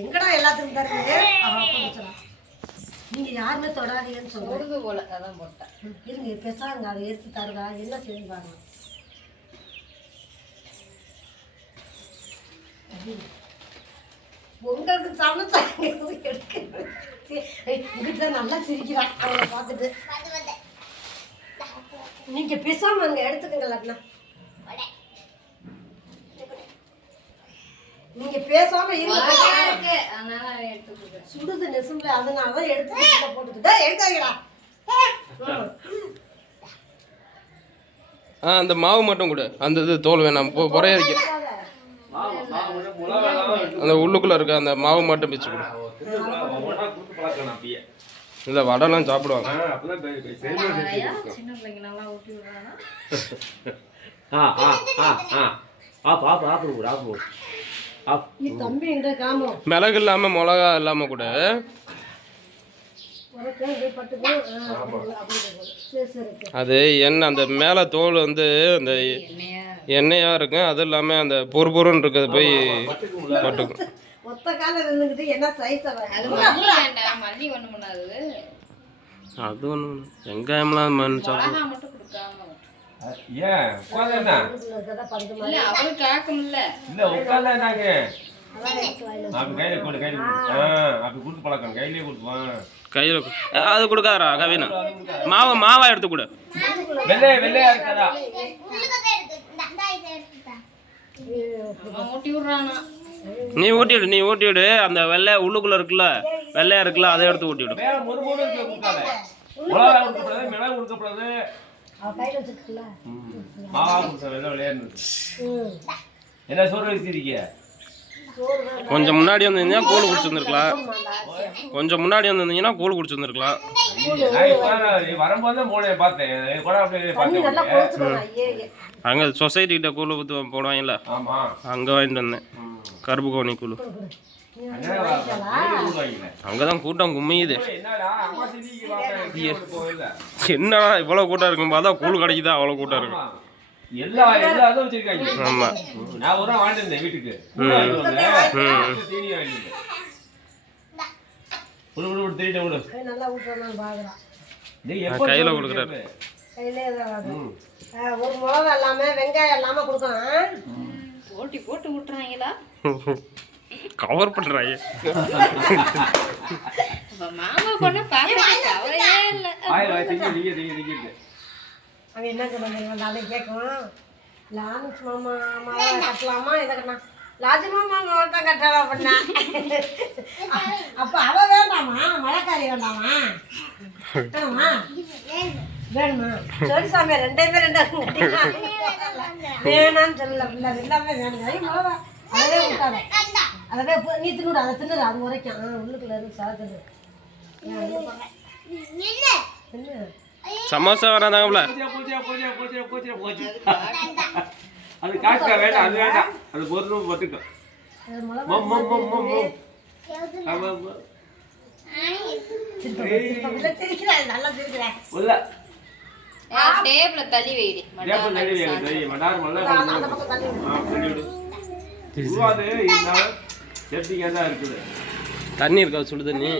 எங்கடா எல்லாத்துக்கும் தருது நீங்க யாருமே தொடாதீங்கன்னு சொல்லுங்க போல அதான் போட்டேன். இருங்க பெசாங்க அதை எடுத்து தருதா என்ன செய்வாங்க. உங்களுக்கு சமைச்சாங்க எடுக்க நல்லா சிரிக்கிறான் அவங்கள பார்த்துட்டு. நீங்க பேசாம அங்க எடுத்துக்கங்க. நீங்க பேசாம சுடுது நெசும்ல அதனாலதான் எடுத்து போட்டுக்கிட்டா எடுக்காதீங்களா. அந்த மாவு மட்டும் கூட அந்த இது தோல் வேணாம் குறைய இருக்கு. அந்த உள்ளுக்குள்ள இருக்க அந்த மாவு மட்டும் பிச்சு கொடு. இல்லை வடைலாம் சாப்பிடுவாங்க. மிளகு இல்லாம மிளகா இல்லாம கூட அது எண்ணெய் அந்த மேலே தோல் வந்து அந்த எண்ணெயா இருக்கும். அது இல்லாம அந்த பொறுன்னு இருக்கிறது போய் பட்டுக்கும். அது ஒண்ணு வெங்காயம்லாம் கையில அது கொடுக்காரா கவினா மாவா எடுத்து கூட நீ ஊட்டி விடு. அந்த வெள்ளை உள்ளுக்குள்ள இருக்குல்ல வெள்ளையா இருக்குல்ல அதை எடுத்து ஊட்டி விடு. என்ன சோறு வச்சிருக்கீங்க? கொஞ்சம் முன்னாடி வந்திருந்தீங்கன்னா கூழ் குடிச்சிருந்துருக்கலாம். கொஞ்சம் முன்னாடி வந்திருந்தீங்கன்னா கூழ் குடிச்சிருந்துருக்கலாம். அங்கே சொசைட்டி கிட்ட கூழ் ஊற்று போடுவாங்கல்ல அங்கே வாங்கிட்டு வந்தேன். கருப்பு கோணி கூழ். அங்கதான் கூட்டம் கும்மியுது. என்னடா இவ்வளவு கூட்டம் இருக்கும் பார்த்தா கூழ் கிடைக்குதா அவ்வளவு கூட்டம் இருக்கும். ஆமா கையில கொடுக்குறாரு. ஒரு மிளகா இல்லாம வெங்காயம் இல்லாம கொடுக்கணும். போட்டி போட்டு விட்டுறாங்களா கவர் பண்றாங்க. மாமா பொண்ணு கவலையே இல்லை. அவன் என்ன சொன்னாங்க கேட்கும். லான்ஸ் மாமா மாமா கட்டலாமா இதை கட்டலாம். லாஜி மாமா மாமா தான் கட்டலாம் அப்படின்னா அப்போ அவள் வேண்டாமா மழைக்காரி வேண்டாமா கட்டணுமா வேணுமா சொல்லி சாமியா ரெண்டையுமே வேணான்னு சொல்லல. இல்லை எல்லாமே வேணுங்க. மிளகா அதவே விட்டாங்க. அதவே நீ தின்னுடு அதை தின்னுடு அது வரைக்கும் உள்ளுக்குள்ள இருந்து சாப்பிடுது. என்ன சமோசா வராதாங்கல்ல அது காட்டுக்க வேண்டாம். அது வேண்டாம். அது பொருள் பத்துக்க தள்ளி வைடி தண்ணி இருக்கா சுடு தண்ணி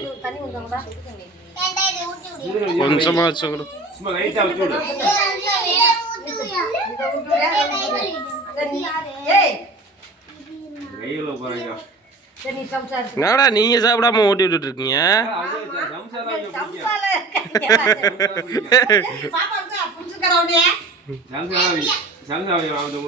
கொஞ்சமா வச்சு கொடு. என்னடா நீங்க சாப்பிடாம ஓட்டி விட்டுட்டு இருக்கீங்க.